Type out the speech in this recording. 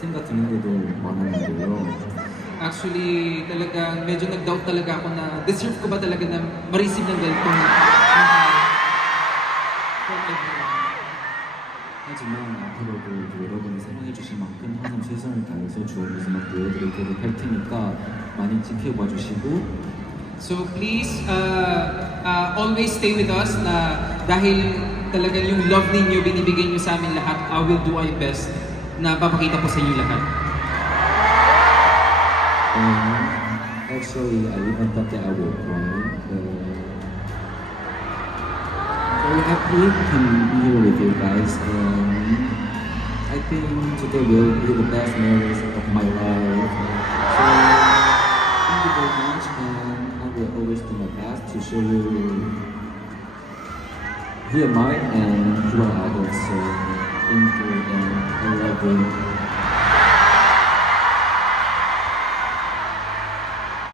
생각 드는 것도 많았는데요. Actually, talagang medyo nag-doubt talaga ako na deserve ko ba talaga na ma-receive ng ganitong from everyone. 하지만 앞으로도 여러분이 사랑해주신 만큼 항상 최선을 다해서 좋은 모습만 보여드리도록 할 테니까 많이 지켜봐 주시고 So please, always stay with us na dahil talagang yung love ninyo, binibigay nyo sa amin lahat, I will do my best na papakita ko sa inyo lahat. Actually, I even thought that I would cry. Very happy to come here with you guys. I think today will be the best memories of my life. So, thank you very much, and I will always do my best to show you who am I and who are others. So, thank you, and I love you.